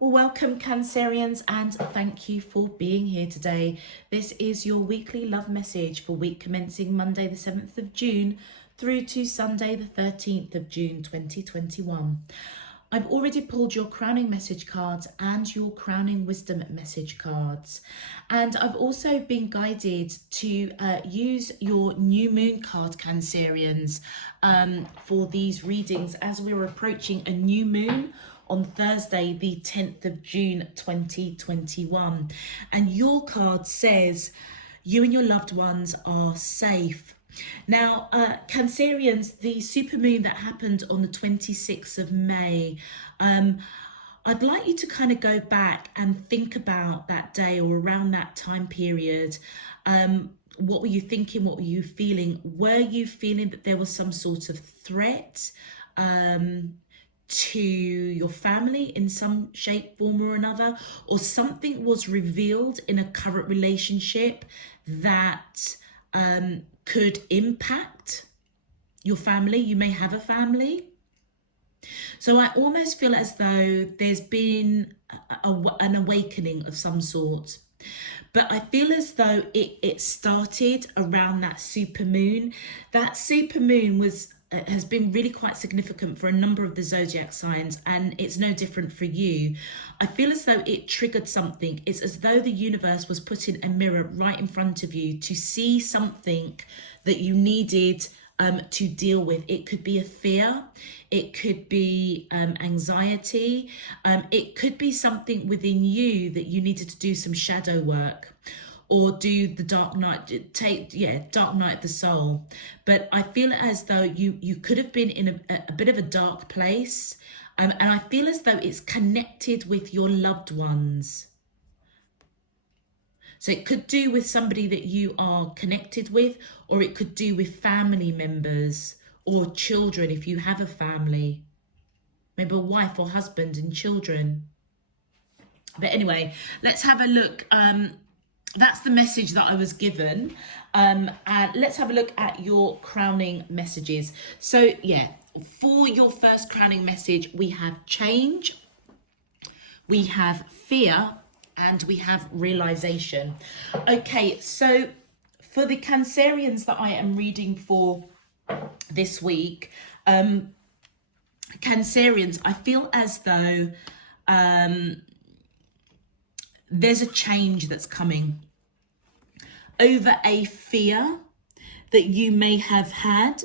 Well, welcome Cancerians, and thank you for being here today. This is your weekly love message for week commencing Monday the 7th of June through to Sunday the 13th of June 2021. I've already pulled your crowning message cards and your crowning wisdom message cards. And I've also been guided to use your new moon card, Cancerians, for these readings as we're approaching a new moon on Thursday, the 10th of June, 2021. And your card says, you and your loved ones are safe. Now, Cancerians, the supermoon that happened on the 26th of May, I'd like you to kind of go back and think about that day or around that time period. What were you thinking? What were you feeling? Were you feeling that there was some sort of threat to your family in some shape, form or another, or something was revealed in a current relationship that could impact your family? You may have a family. So I almost feel as though there's been an awakening of some sort. But I feel as though it started around that supermoon. That supermoon has been really quite significant for a number of the zodiac signs, and it's no different for you. I feel as though it triggered something. It's as though the universe was putting a mirror right in front of you to see something that you needed to deal with. It could be a fear, it could be anxiety, it could be something within you that you needed to do some shadow work, or do the dark night, dark night of the soul. But I feel as though you could have been in a bit of a dark place, and I feel as though it's connected with your loved ones. So it could do with somebody that you are connected with, or it could do with family members or children if you have a family, maybe a wife or husband and children. But anyway, let's have a look. That's the message that I was given. And let's have a look at your crowning messages. So yeah, for your first crowning message, we have change, we have fear, and we have realization. Okay, so for the Cancerians that I am reading for this week, Cancerians, I feel as though there's a change that's coming over a fear that you may have had.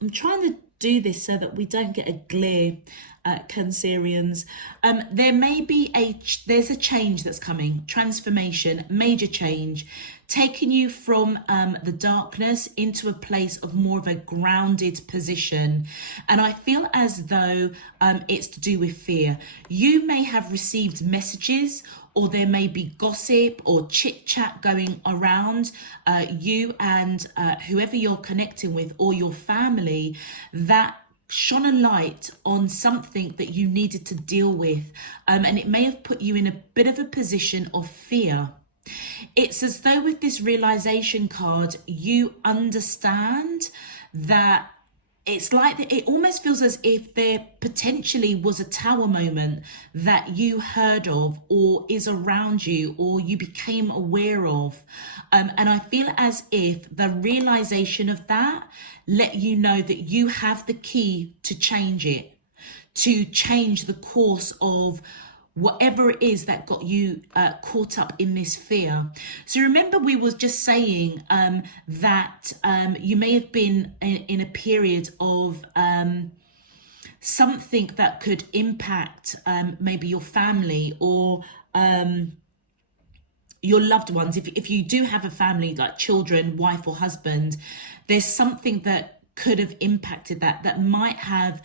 I'm trying to do this so that we don't get a glare, Cancerians. There may be there's a change that's coming, transformation, major change, taking you from the darkness into a place of more of a grounded position. And I feel as though it's to do with fear. You may have received messages, or there may be gossip or chit chat going around you and whoever you're connecting with, or your family, that shone a light on something that you needed to deal with, and it may have put you in a bit of a position of fear. It's as though with this realization card, you understand that it's like it almost feels as if there potentially was a tower moment that you heard of, or is around you, or you became aware of. And I feel as if the realization of that let you know that you have the key to change it, to change the course of whatever it is that got you caught up in this fear. So remember, we was just saying that you may have been in a period of something that could impact maybe your family or your loved ones. If you do have a family, like children, wife or husband, there's something that could have impacted that might have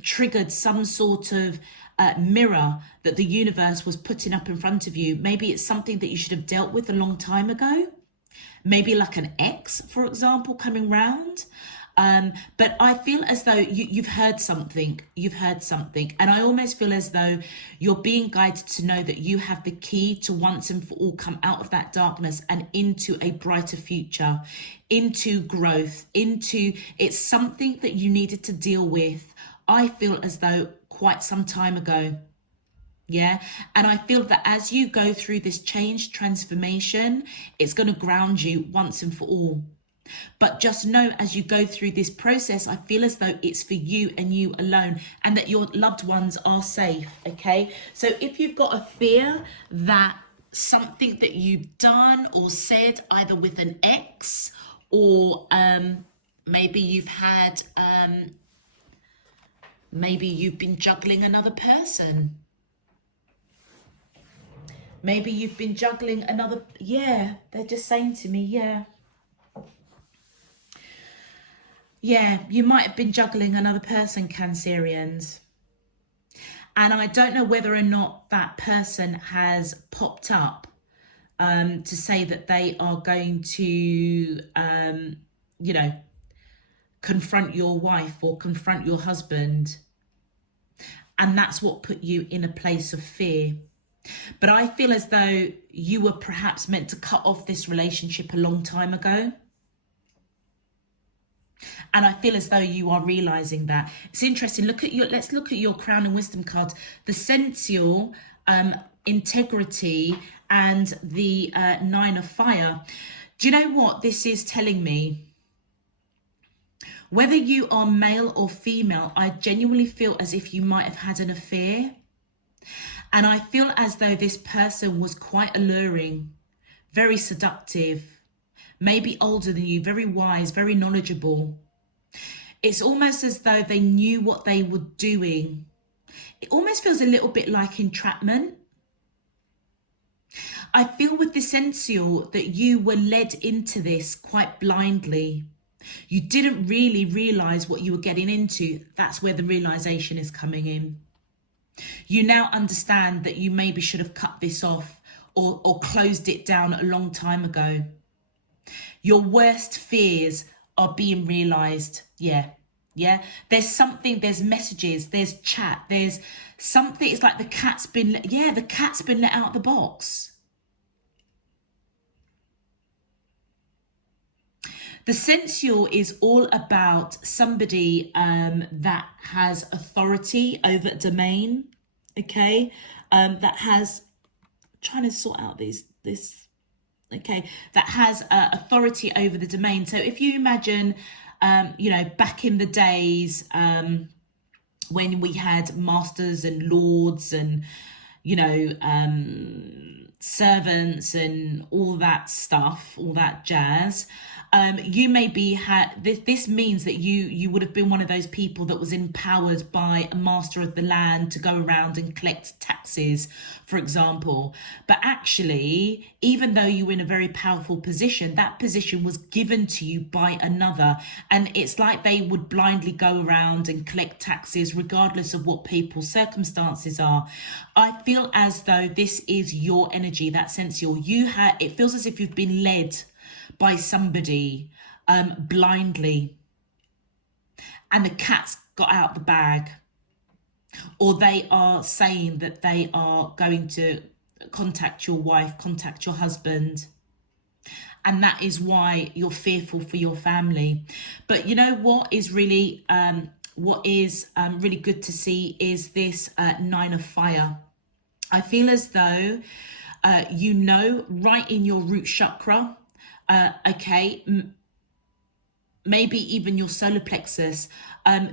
triggered some sort of mirror that the universe was putting up in front of you. Maybe it's something that you should have dealt with a long time ago, maybe like an ex, for example, coming round. But I feel as though you've heard something, and I almost feel as though you're being guided to know that you have the key to once and for all come out of that darkness and into a brighter future, into growth, it's something that you needed to deal with, I feel as though quite some time ago. Yeah. And I feel that as you go through this change, transformation, it's going to ground you once and for all. But just know, as you go through this process, I feel as though it's for you and you alone, and that your loved ones are safe. Okay. So if you've got a fear that something that you've done or said, either with an ex, or maybe you've had, maybe you've been juggling another person. Maybe you've been juggling another, yeah, they're just saying to me, yeah. Yeah, you might have been juggling another person, Cancerians. And I don't know whether or not that person has popped up to say that they are going to, you know, confront your wife or confront your husband. And that's what put you in a place of fear. But I feel as though you were perhaps meant to cut off this relationship a long time ago. And I feel as though you are realizing that. It's interesting. Let's look at your Crown and Wisdom card. The sensual, integrity, and the Nine of Fire. Do you know what this is telling me? Whether you are male or female, I genuinely feel as if you might have had an affair. And I feel as though this person was quite alluring, very seductive, maybe older than you, very wise, very knowledgeable. It's almost as though they knew what they were doing. It almost feels a little bit like entrapment. I feel with the sensual that you were led into this quite blindly. You didn't really realize what you were getting into. That's where the realization is coming in. You now understand that you maybe should have cut this off or closed it down a long time ago. Your worst fears are being realized. Yeah. There's something, there's messages, there's chat, there's something. It's like the cat's been let out of the box. The sensual is all about somebody that has authority over a domain, okay? That has, trying to sort out okay, that has authority over the domain. So if you imagine, you know, back in the days when we had masters and lords and, you know, servants and all that stuff, all that jazz, you may be this means that you would have been one of those people that was empowered by a master of the land to go around and collect taxes, for example. But actually, even though you were in a very powerful position, that position was given to you by another, and it's like they would blindly go around and collect taxes regardless of what people's circumstances are. I feel as though this is your energy, that sensual. It feels as if you've been led by somebody blindly, and the cat's got out the bag, or they are saying that they are going to contact your wife, contact your husband, and that is why you're fearful for your family. But you know what is really really good to see is this Nine of Fire. I feel as though you know, right in your root chakra, okay, maybe even your solar plexus,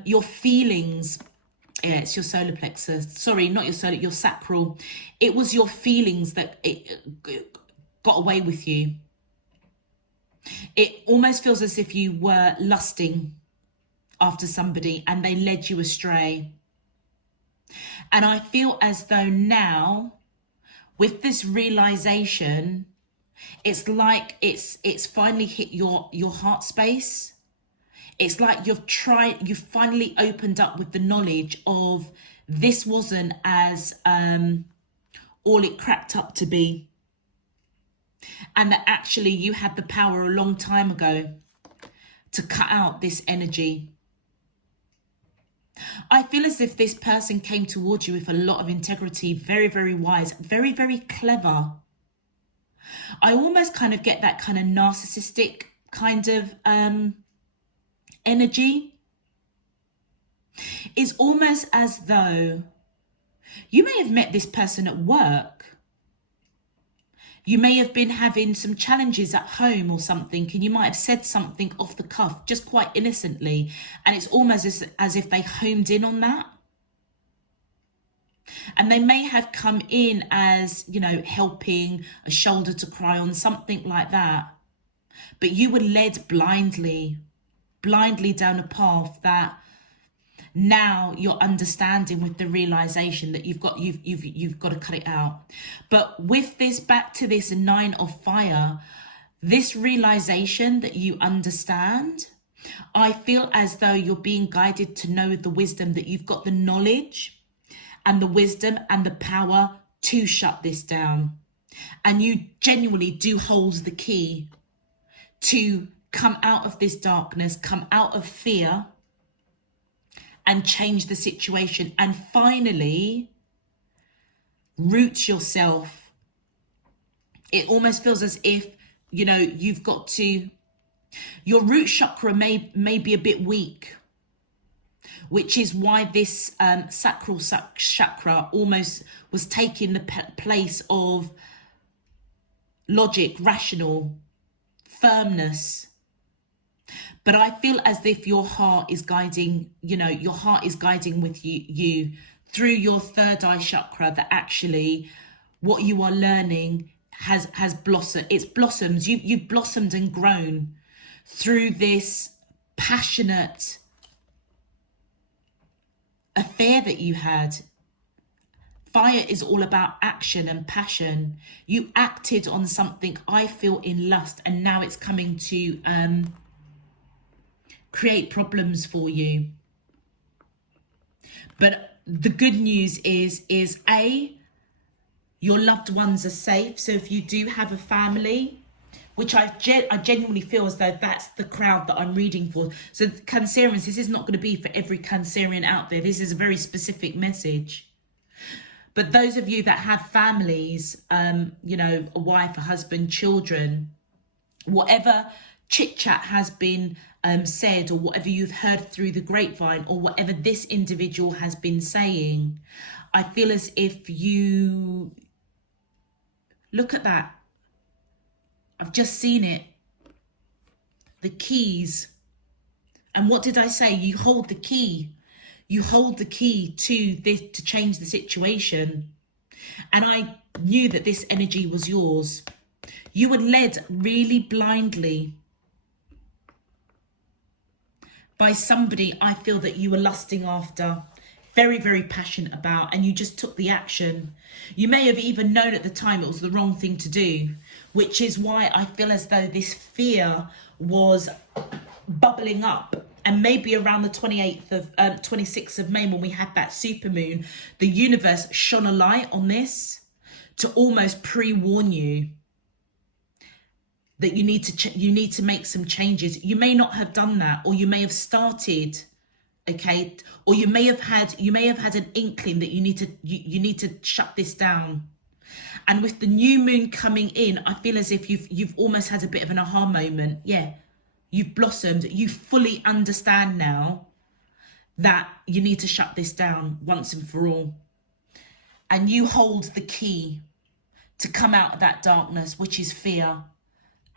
your feelings. Yeah, it's your solar plexus. Sorry, not your solar, your sacral. It was your feelings that it got away with you. It almost feels as if you were lusting after somebody and they led you astray. And I feel as though now, with this realization, it's like it's finally hit your heart space. It's like you've finally opened up with the knowledge of this wasn't as all it cracked up to be. And that actually you had the power a long time ago to cut out this energy. I feel as if this person came towards you with a lot of integrity, very, very wise, very, very clever. I almost kind of get that kind of narcissistic kind of energy. It's almost as though You may have met this person at work. You may have been having some challenges at home or something, and you might have said something off the cuff, just quite innocently, and it's almost as if they homed in on that. And they may have come in as, you know, helping, a shoulder to cry on, something like that. But you were led blindly down a path that now you're understanding, with the realization that you've got to cut it out. But with this, back to this 9 of fire, this realization that you understand, I feel as though you're being guided to know the wisdom, that you've got the knowledge and the wisdom and the power to shut this down. And you genuinely do hold the key to come out of this darkness, come out of fear, and change the situation, and finally root yourself. It almost feels as if, you know, you've got to, your root chakra may be a bit weak, which is why this sacral chakra almost was taking the place of logic, rational, firmness. But I feel as if your heart is guiding, you know, your heart is guiding with you through your third eye chakra, that actually what you are learning has blossomed. It's blossomed. You've blossomed and grown through this passionate affair that you had. Fire is all about action and passion. You acted on something, I feel, in lust, and now it's coming to create problems for you. But the good news is A, your loved ones are safe. So if you do have a family, which I genuinely feel as though that's the crowd that I'm reading for. So Cancerians, this is not going to be for every Cancerian out there. This is a very specific message. But those of you that have families, you know, a wife, a husband, children, whatever chit chat has been said, or whatever you've heard through the grapevine, or whatever this individual has been saying, I feel as if you look at that. I've just seen it. The keys. And what did I say? You hold the key. You hold the key to this, to change the situation. And I knew that this energy was yours. You were led really blindly by somebody I feel that you were lusting after, very, very passionate about, and you just took the action. You may have even known at the time it was the wrong thing to do, which is why I feel as though this fear was bubbling up. And maybe around the 26th of May, when we had that supermoon, the universe shone a light on this to almost pre-warn you that you need to make some changes. You may not have done that, or you may have started, okay, or you may have had an inkling that you need to shut this down. And with the new moon coming in, I feel as if you've almost had a bit of an aha moment. Yeah, you've blossomed. You fully understand now that you need to shut this down once and for all. And you hold the key to come out of that darkness, which is fear.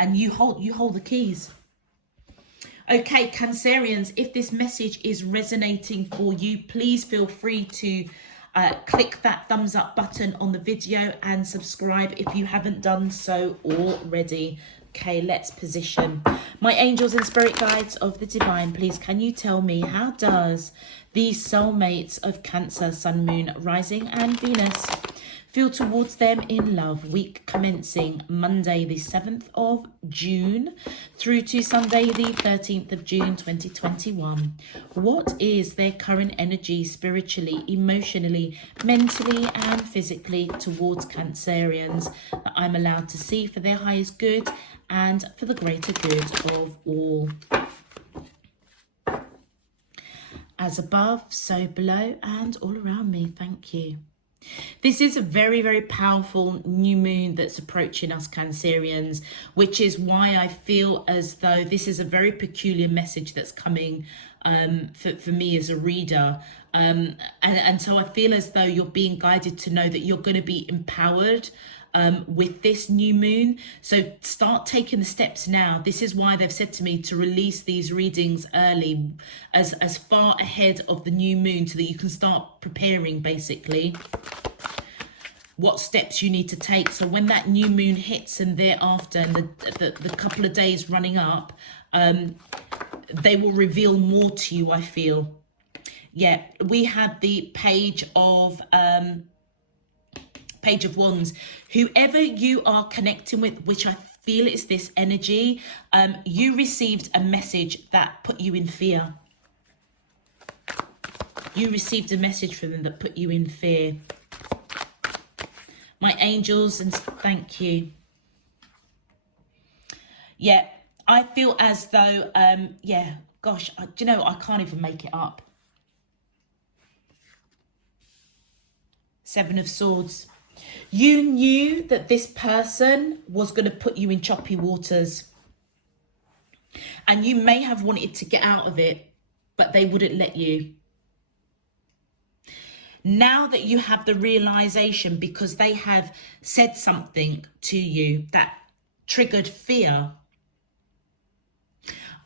And you hold the keys. Okay, Cancerians, if this message is resonating for you, please feel free to click that thumbs up button on the video and subscribe if you haven't done so already. Okay, let's position. My angels and spirit guides of the divine, please can you tell me, how does these soulmates of Cancer, Sun, Moon, Rising and Venus feel towards them in love, week commencing Monday the 7th of June through to Sunday the 13th of June 2021? What is their current energy spiritually, emotionally, mentally and physically towards Cancerians that I'm allowed to see for their highest good and for the greater good of all? As above, so below and all around me. Thank you. This is a very, very powerful new moon that's approaching us Cancerians, which is why I feel as though this is a very peculiar message that's coming for me as a reader. And so I feel as though you're being guided to know that you're going to be empowered with this new moon. So start taking the steps now. This is why they've said to me to release these readings early, as far ahead of the new moon, so that you can start preparing basically what steps you need to take. So when that new moon hits and thereafter, and the couple of days running up, they will reveal more to you, I feel. Yeah, we have the Page of Wands. Whoever you are connecting with, which I feel is this energy, you received a message that put you in fear. You received a message from them that put you in fear. My angels, and thank you. Yeah, I feel as though, yeah, gosh, do you know, I can't even make it up. Seven of Swords. You knew that this person was going to put you in choppy waters. And you may have wanted to get out of it, but they wouldn't let you. Now that you have the realization, because they have said something to you that triggered fear,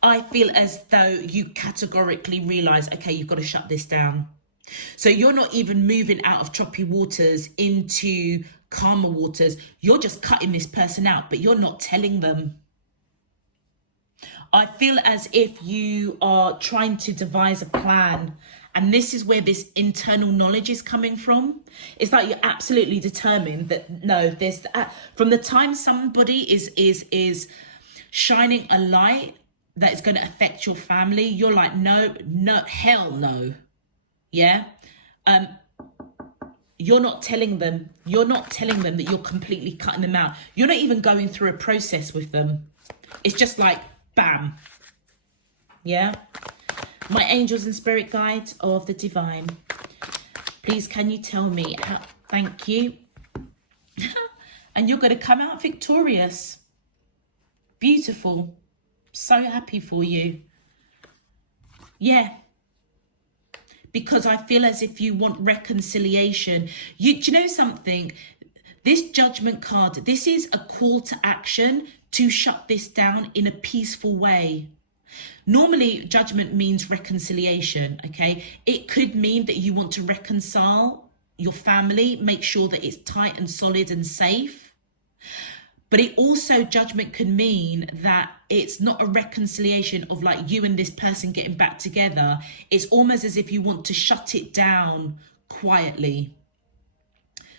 I feel as though you categorically realize, okay, you've got to shut this down. So you're not even moving out of choppy waters into calmer waters. You're just cutting this person out, but you're not telling them. I feel as if you are trying to devise a plan, and this is where this internal knowledge is coming from. It's like you're absolutely determined that no, there's from the time somebody is shining a light that is going to affect your family, you're like, no, hell no. Yeah. You're not telling them. You're not telling them that you're completely cutting them out. You're not even going through a process with them. It's just like, bam. Yeah. My angels and spirit guides of the divine, please can you tell me how? Thank you. And you're going to come out victorious. Beautiful. So happy for you. Yeah. Because I feel as if you want reconciliation. Do you know something? This Judgment card, this is a call to action to shut this down in a peaceful way. Normally, Judgment means reconciliation, okay? It could mean that you want to reconcile your family, make sure that it's tight and solid and safe. But it also, Judgment can mean that it's not a reconciliation of like you and this person getting back together. It's almost as if you want to shut it down quietly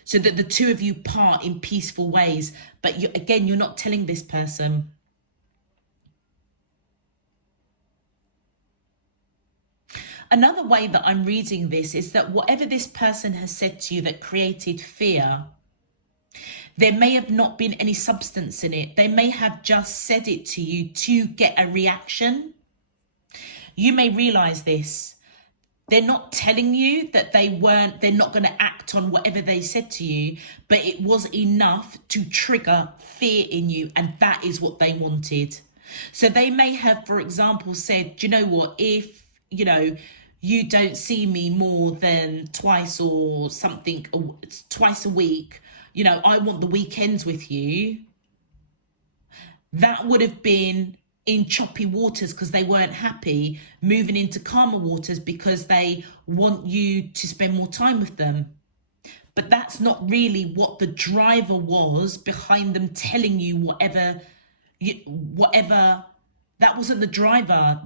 so that the two of you part in peaceful ways. But again, you're not telling this person. Another way that I'm reading this is that whatever this person has said to you that created fear, there may have not been any substance in it. They may have just said it to you to get a reaction. You may realize this. They're not telling you that they're not going to act on whatever they said to you, but it was enough to trigger fear in you, and that is what they wanted. So they may have, for example, said, do you know what, if, you know, you don't see me more than twice or something, twice a week, you know, I want the weekends with you. That would have been in choppy waters because they weren't happy, moving into calmer waters because they want you to spend more time with them. But that's not really what the driver was behind them telling you whatever, that wasn't the driver.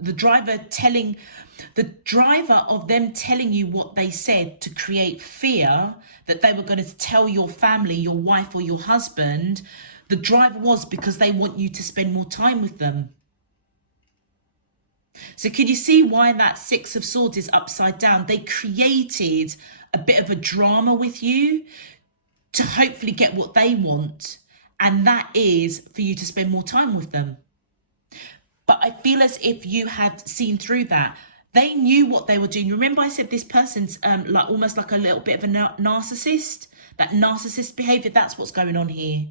The driver of them telling you what they said to create fear that they were going to tell your family, your wife or your husband, the driver was because they want you to spend more time with them. So can you see why that Six of Swords is upside down? They created a bit of a drama with you to hopefully get what they want. And that is for you to spend more time with them. But I feel as if you had seen through that. They knew what they were doing. Remember I said this person's like almost like a little bit of a narcissist. That narcissist behavior, that's what's going on here.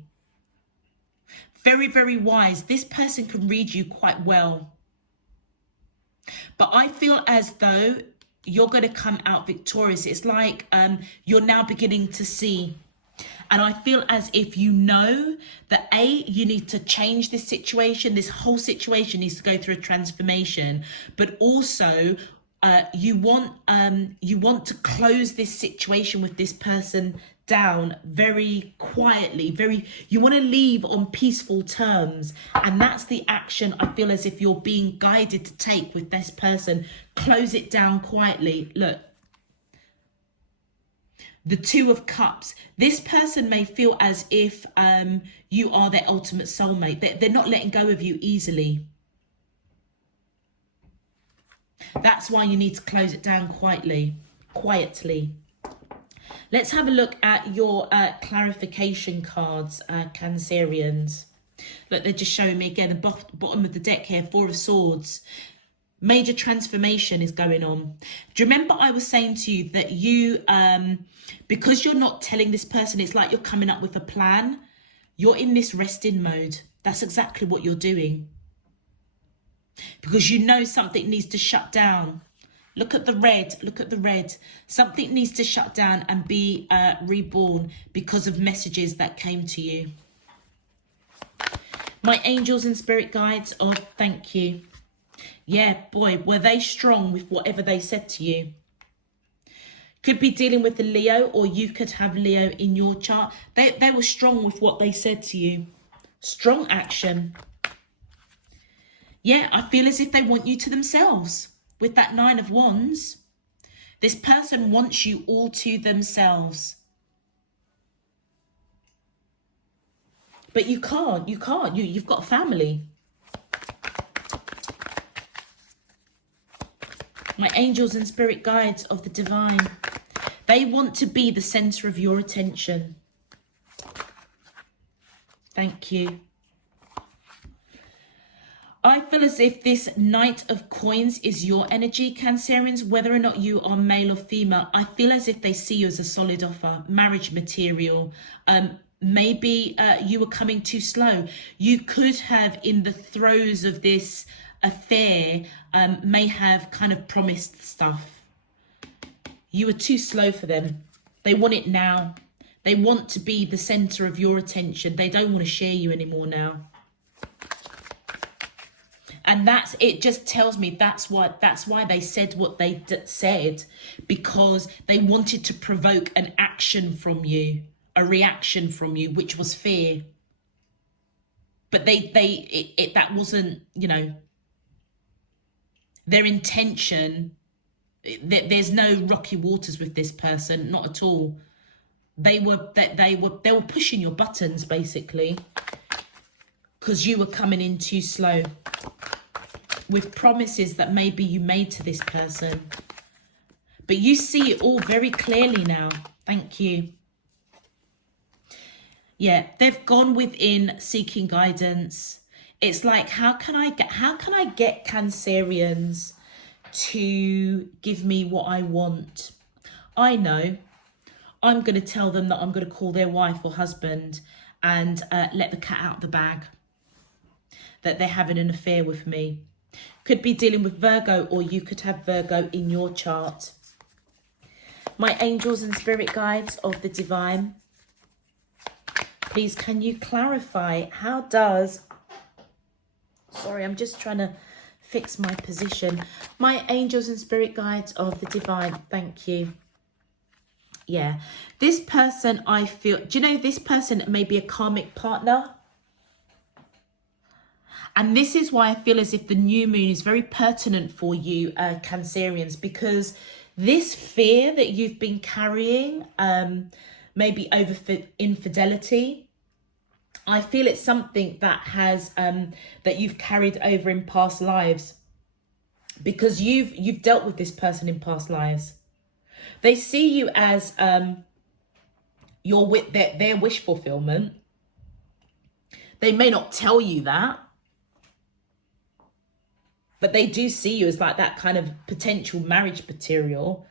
Very, very wise. This person can read you quite well. But I feel as though you're going to come out victorious. It's like you're now beginning to see. And I feel as if you know that you need to change this situation. This whole situation needs to go through a transformation. But also you want to close this situation with this person down very quietly. You want to leave on peaceful terms. And that's the action I feel as if you're being guided to take with this person. Close it down quietly. Look. The Two of Cups. This person may feel as if you are their ultimate soulmate. They're not letting go of you easily. That's why you need to close it down quietly. Let's have a look at your clarification cards, Cancerians. Look, they're just showing me again the bottom of the deck here, Four of Swords. Major transformation is going on. Do you remember I was saying to you that you, because you're not telling this person, it's like you're coming up with a plan. You're in this resting mode. That's exactly what you're doing. Because you know something needs to shut down. Look at the red. Look at the red. Something needs to shut down and be reborn because of messages that came to you. My angels and spirit guides, oh, thank you. Yeah, boy, were they strong with whatever they said to you. Could be dealing with the Leo, or you could have Leo in your chart. They were strong with what they said to you. Strong action. Yeah, I feel as if they want you to themselves. With that Nine of Wands, this person wants you all to themselves. But you can't. You've got family. My angels and spirit guides of the divine. They want to be the center of your attention. Thank you. I feel as if this Knight of Coins is your energy, Cancerians, whether or not you are male or female. I feel as if they see you as a solid offer, marriage material. Maybe you were coming too slow. You could have, in the throes of this affair, may have kind of promised stuff. You were too slow for them. They want it now. They want to be the center of your attention. They don't want to share you anymore now. And it just tells me that's why they said what they said, because they wanted to provoke an action from you, a reaction from you, which was fear. But that wasn't, their intention. There's no rocky waters with this person, not at all. They were pushing your buttons basically, because you were coming in too slow with promises that maybe you made to this person. But you see it all very clearly now. Thank you. Yeah, they've gone within seeking guidance. It's like, how can I get Cancerians to give me what I want? I know. I'm going to tell them that I'm going to call their wife or husband and let the cat out of the bag. That they're having an affair with me. Could be dealing with Virgo, or you could have Virgo in your chart. My angels and spirit guides of the divine, please can you clarify how does... Sorry, I'm just trying to fix my position. My angels and spirit guides of the divine, thank you. Yeah, this person, I feel... Do you know this person may be a karmic partner? And this is why I feel as if the new moon is very pertinent for you, Cancerians, because this fear that you've been carrying, maybe over infidelity, I feel it's something that has that you've carried over in past lives, because you've dealt with this person in past lives. They see you as their wish fulfillment. They may not tell you that. But they do see you as like that kind of potential marriage material.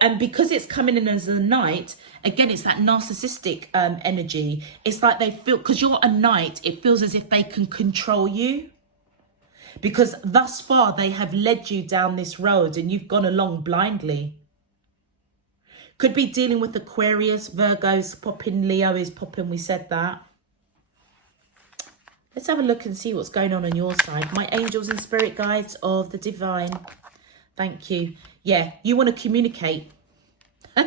And because it's coming in as a knight, again, it's that narcissistic energy. It's like they feel, because you're a knight, it feels as if they can control you. Because thus far, they have led you down this road and you've gone along blindly. Could be dealing with Aquarius, Virgos, popping, Leo is popping, we said that. Let's have a look and see what's going on your side. My angels and spirit guides of the divine. Thank you. Yeah, you want to communicate.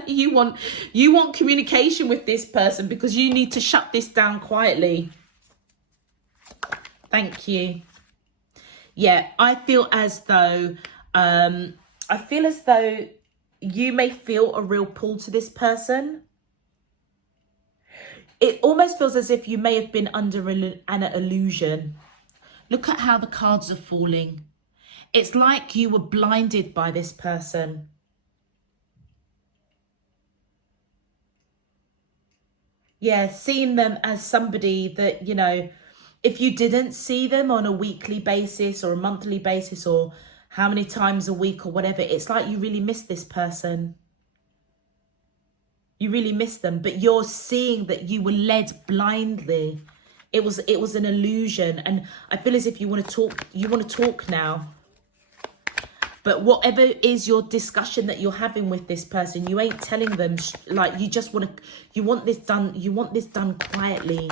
you want communication with this person because you need to shut this down quietly. Thank you. Yeah, I feel as though you may feel a real pull to this person. It almost feels as if you may have been under an illusion. Look at how the cards are falling. It's like you were blinded by this person. Yeah, seeing them as somebody that, you know, if you didn't see them on a weekly basis or a monthly basis or how many times a week or whatever, it's like you really miss this person. You really miss them, but you're seeing that you were led blindly. It was an illusion, and I feel as if you want to talk now. But whatever is your discussion that you're having with this person, you ain't telling them. Like you want this done quietly.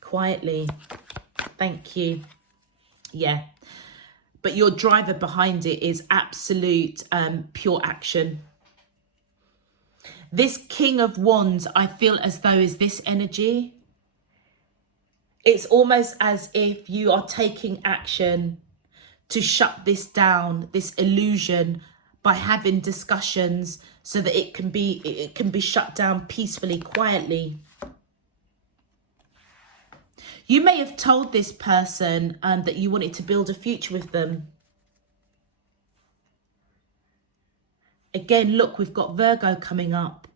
Quietly. Thank you. Yeah. But your driver behind it is absolute pure action. This King of Wands, I feel as though is this energy. It's almost as if you are taking action to shut this down, this illusion, by having discussions so that it can be shut down peacefully, quietly. You may have told this person that you wanted to build a future with them. Again, look, we've got Virgo coming up.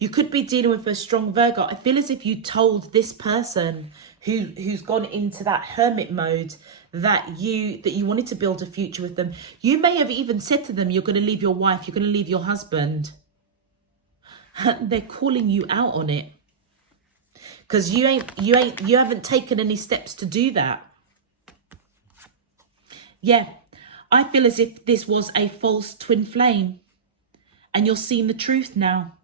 You could be dealing with a strong Virgo. I feel as if you told this person who's gone into that hermit mode that you wanted to build a future with them. You may have even said to them, you're going to leave your wife, you're going to leave your husband. They're calling you out on it. Because you haven't taken any steps to do that. Yeah, I feel as if this was a false twin flame. And you're seeing the truth now.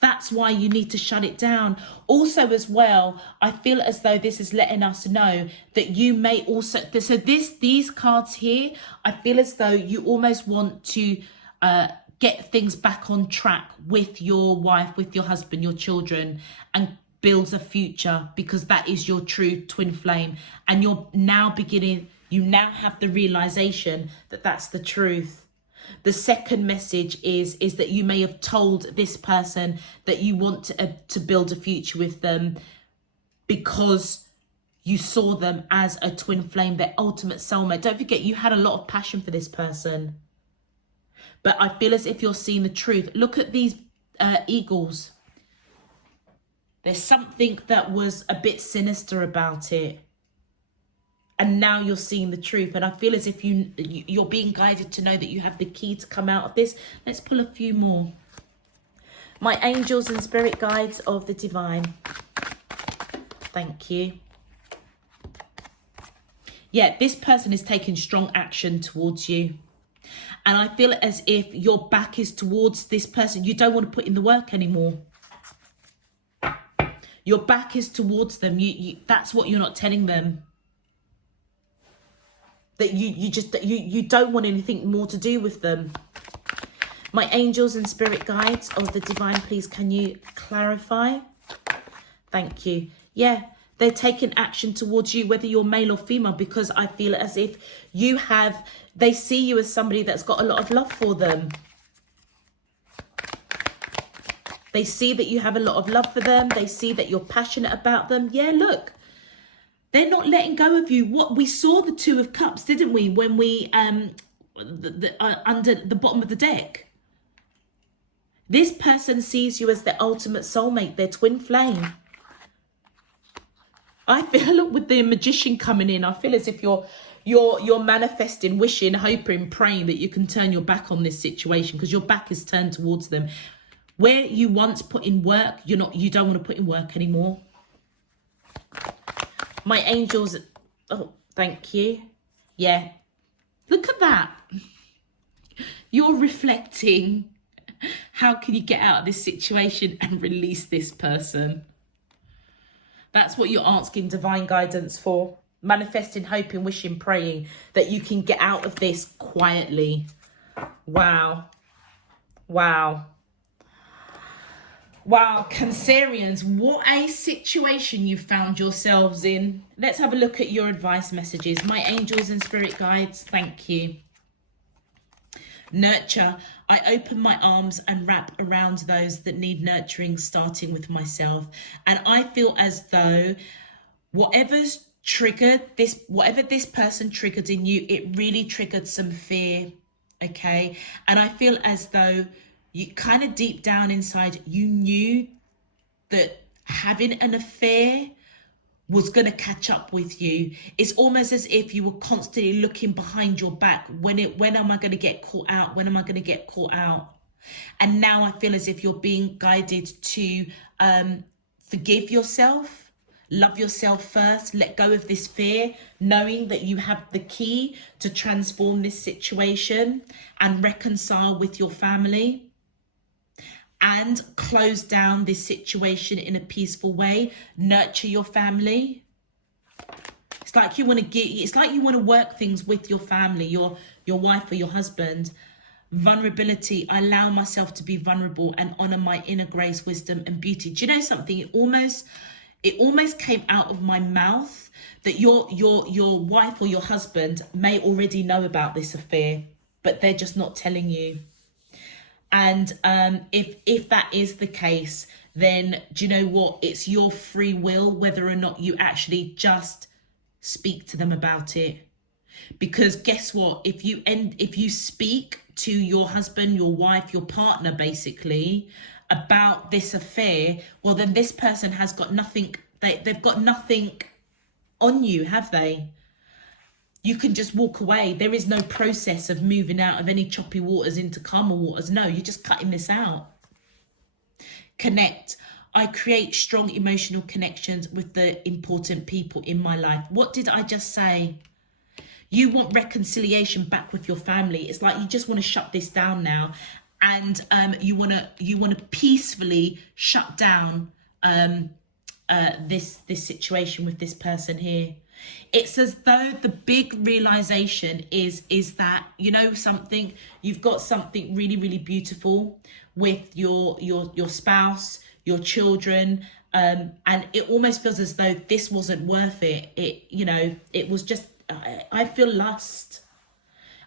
That's why you need to shut it down. Also as well, I feel as though this is letting us know that you may also... So these cards here, I feel as though you almost want to get things back on track with your wife, with your husband, your children, and build a future, because that is your true twin flame. And you're now you now have the realization that that's the truth. The second message is that you may have told this person that you want to build a future with them because you saw them as a twin flame, their ultimate soulmate. Don't forget, you had a lot of passion for this person. But I feel as if you're seeing the truth. Look at these eagles. There's something that was a bit sinister about it. And now you're seeing the truth. And I feel as if you're being guided to know that you have the key to come out of this. Let's pull a few more. My angels and spirit guides of the divine. Thank you. Yeah, this person is taking strong action towards you. And I feel as if your back is towards this person. You don't want to put in the work anymore. Your back is towards them. That's what you're not telling them. That you don't want anything more to do with them. My angels and spirit guides of the divine, please, can you clarify? Thank you. Yeah, they're taking action towards you, whether you're male or female, because I feel as if they see you as somebody that's got a lot of love for them. They see that you have a lot of love for them. They see that you're passionate about them. Yeah, look. They're not letting go of you. What we saw the Two of Cups, didn't we? When we under the bottom of the deck. This person sees you as their ultimate soulmate, their twin flame. I feel, look, with the Magician coming in, I feel as if you're manifesting, wishing, hoping, praying that you can turn your back on this situation, because your back is turned towards them. Where you once put in work, you don't want to put in work anymore. My angels, oh, thank you. Yeah, look at that. You're reflecting. How can you get out of this situation and release this person? That's what you're asking divine guidance for. Manifesting, hoping, wishing, praying that you can get out of this quietly. Wow. Wow. Wow, Cancerians, what a situation you found yourselves in. Let's have a look at your advice messages. My angels and spirit guides, thank you. Nurture. I open my arms and wrap around those that need nurturing, starting with myself. And I feel as though whatever this person triggered in you, it really triggered some fear. Okay. And I feel as though you kind of deep down inside, you knew that having an affair was going to catch up with you. It's almost as if you were constantly looking behind your back. When am I going to get caught out? When am I going to get caught out? And now I feel as if you're being guided to forgive yourself, love yourself first, let go of this fear, knowing that you have the key to transform this situation and reconcile with your family and close down this situation in a peaceful way. Nurture your family. It's like you want to work things with your family, your wife or your husband. Vulnerability. I allow myself to be vulnerable and honor my inner grace, wisdom, and beauty. Do you know something? It almost came out of my mouth that your wife or your husband may already know about this affair, but they're just not telling you. And if that is the case, then do you know what? It's your free will whether or not you actually just speak to them about it. Because guess what? If you speak to your husband, your wife, your partner, basically, about this affair, well, then this person has got nothing. They've got nothing on you, have they? You can just walk away. There is no process of moving out of any choppy waters into calmer waters. No, you're just cutting this out. Connect. I create strong emotional connections with the important people in my life. What did I just say? You want reconciliation back with your family. It's like you just want to shut this down now, and you want to peacefully shut down this situation with this person here. It's as though the big realization is that, you know something, you've got something really, really beautiful with your spouse, your children, and it almost feels as though this wasn't worth it. It was just, I feel lust.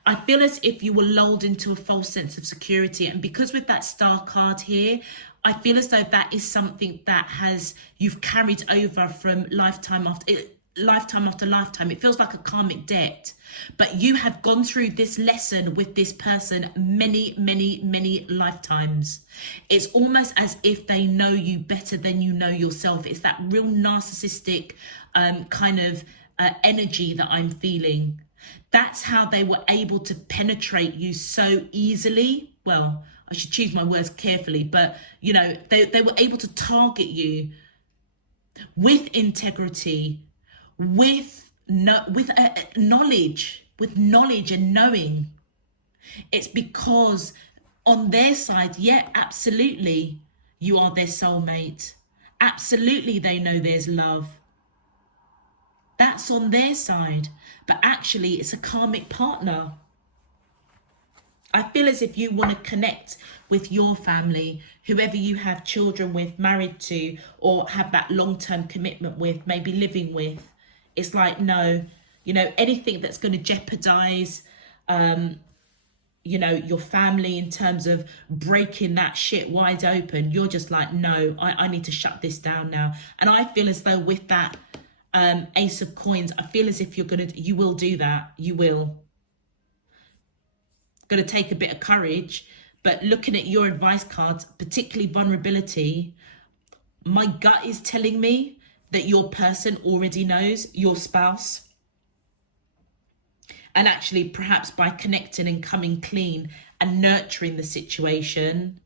I feel as if you were lulled into a false sense of security. And because with that star card here, I feel as though that is something that you've carried over from lifetime after lifetime. It feels like a karmic debt, but you have gone through this lesson with this person many, many, many lifetimes. It's almost as if they know you better than you know yourself. It's that real narcissistic kind of energy that I'm feeling. That's how they were able to penetrate you so easily. Well, I should choose my words carefully, but they were able to target you with integrity, with knowledge and knowing. It's because on their side, yeah, absolutely, you are their soulmate. Absolutely, they know there's love. That's on their side, but actually it's a karmic partner. I feel as if you want to connect with your family, whoever you have children with, married to, or have that long-term commitment with, maybe living with. It's like, no, anything that's going to jeopardize, your family in terms of breaking that shit wide open. You're just like, no, I need to shut this down now. And I feel as though with that Ace of Coins, I feel as if you will do that. You will. Going to take a bit of courage, but looking at your advice cards, particularly vulnerability, my gut is telling me that your person already knows, your spouse. And actually, perhaps by connecting and coming clean and nurturing the situation,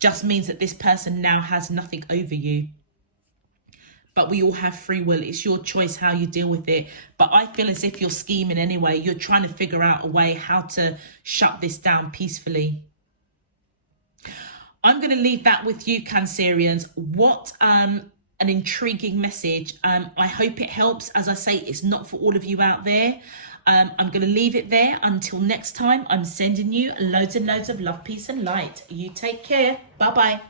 just means that this person now has nothing over you. But we all have free will. It's your choice how you deal with it. But I feel as if you're scheming anyway. You're trying to figure out a way how to shut this down peacefully. I'm going to leave that with you, Cancerians. What an intriguing message. I hope it helps. As I say, it's not for all of you out there. I'm going to leave it there. Until next time, I'm sending you loads and loads of love, peace and light. You take care. Bye-bye.